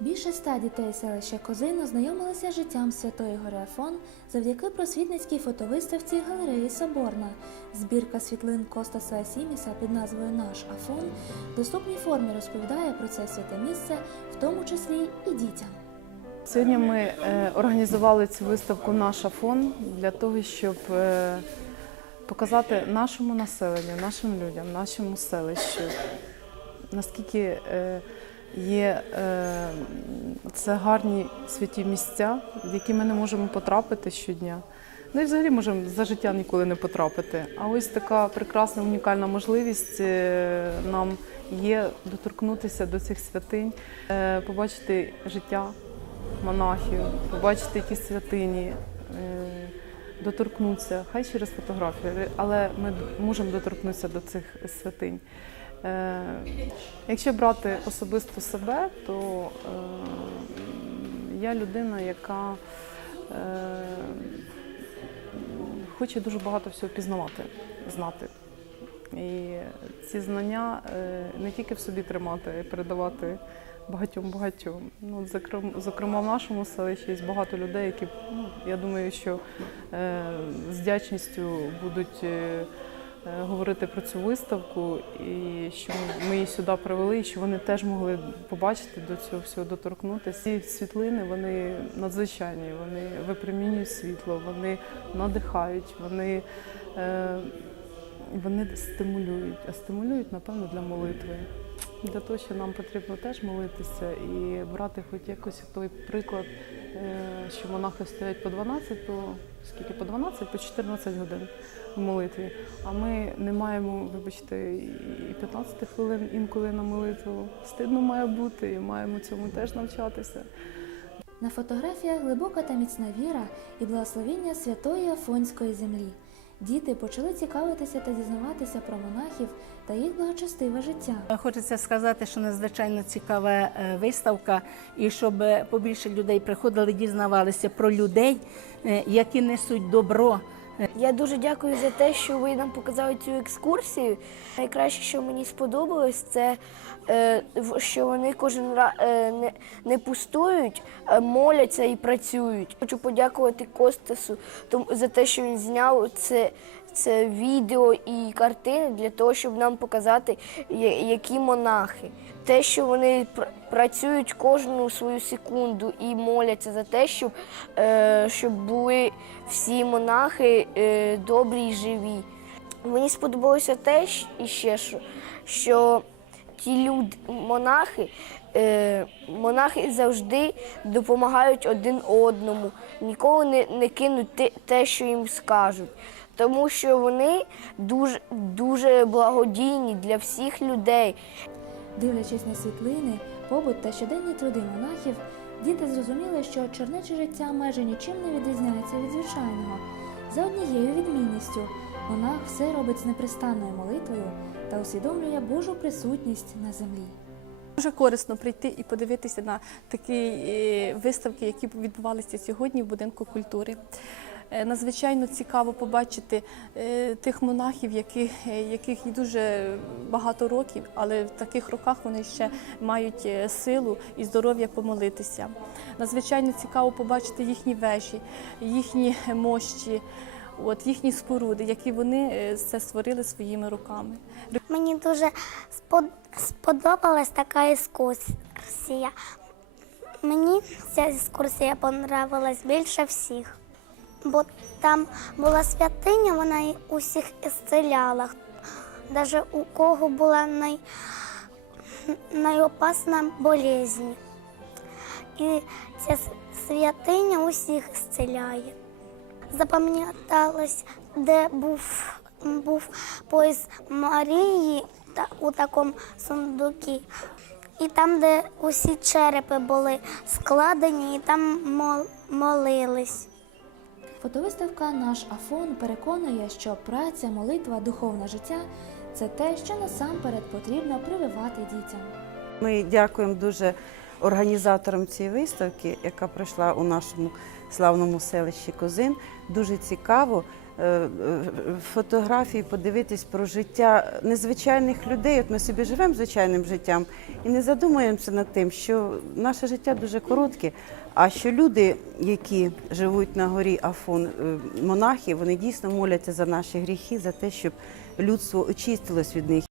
Більше ста дітей селища Козино знайомилися життям Святої Гори Афон завдяки просвітницькій фотовиставці галереї Соборна. Збірка світлин Костаса Асіміса під назвою Наш Афон в доступній формі розповідає про це святе місце, в тому числі і дітям. Сьогодні ми е, організували цю виставку Наш Афон для того, щоб е, показати нашому населенню, нашим людям, нашому селищу, наскільки е, є е, це гарні святі місця, в які ми не можемо потрапити щодня. Ну і взагалі можемо за життя ніколи не потрапити. А ось така прекрасна унікальна можливість е, нам є доторкнутися до цих святинь, е, побачити життя монахів, побачити ті святині, доторкнутися, хай через фотографію, але ми можемо доторкнутися до цих святинь. Е, Якщо брати особисто себе, то е, я людина, яка е, хоче дуже багато всього пізнавати, знати. І ці знання не тільки в собі тримати, а й передавати багатьом багатьом. Ну, зокрема, в нашому селищі є багато людей, які ну, я думаю, що з вдячністю будуть говорити про цю виставку, і що ми її сюди привели, і що вони теж могли побачити до цього всього доторкнутися. Ці світлини вони надзвичайні, вони випромінюють світло, вони надихають, вони. Е, вони стимулюють, а стимулюють, напевно, для молитви. Для того, що нам потрібно теж молитися і брати хоч якось той приклад, е, що монахи стоять по 12, по скільки по 12, по 14 годин в молитві. А ми не маємо, вибачте, і 15 хвилин інколи на молитву. Стидно має бути, і маємо цьому теж навчатися. На фотографіях глибока та міцна віра і благословіння святої Афонської землі. Діти почали цікавитися та дізнаватися про монахів та їх благочестиве життя. Хочеться сказати, що надзвичайно цікава е, виставка, і щоб побільше людей приходили, дізнавалися про людей, е, які несуть добро. Я дуже дякую за те, що ви нам показали цю екскурсію. Найкраще, що мені сподобалось, це е, що вони кожен раз не, не пустують, моляться і працюють. Хочу подякувати Костасу за те, що він зняв це, це відео і картини для того, щоб нам показати, які монахи. Те, що вони працюють кожну свою секунду і моляться за те, щоб, е, щоб були всі монахи е, добрі і живі. Мені сподобалося те і що, що ті люди, монахи, е, монахи завжди допомагають один одному, ніколи не, не кинуть те, те, що їм скажуть. Тому що вони дуже, дуже благодійні для всіх людей. Дивлячись на світлини, побут та щоденні труди монахів, діти зрозуміли, що чернече життя майже нічим не відрізняється від звичайного. За однією відмінністю, монах все робить з непрестанною молитвою та усвідомлює Божу присутність на землі. Дуже корисно прийти і подивитися на такі е, виставки, які відбувалися сьогодні в будинку культури. Е, Надзвичайно цікаво побачити е, тих монахів, е, яких і дуже багато років, але в таких роках вони ще мають силу і здоров'я помолитися. Надзвичайно цікаво побачити їхні вежі, їхні мощі, от, їхні споруди, які вони це створили своїми руками. Мені дуже спод- сподобалась така екскурсія. Мені ця екскурсія понравилась більше всіх, бо там була святиня, вона усіх ісцеляла. Навіть у кого була най... найопасна болезнь. І ця святиня усіх зціляє. Запам'яталось, де був, був пояс Марії та, у такому сундукі. І там, де усі черепи були складені, і там мол, молились. Фотовиставка Наш Афон переконує, що праця, молитва, духовне життя це те, що насамперед потрібно прививати дітям. Ми дякуємо дуже організаторам цієї виставки, яка пройшла у нашому славному селищі Козин. Дуже цікаво е, е, фотографії подивитись про життя незвичайних людей. От ми собі живемо звичайним життям і не задумуємося над тим, що наше життя дуже коротке. А що люди, які живуть на горі Афон, е, монахи, вони дійсно моляться за наші гріхи, за те, щоб людство очистилось від них.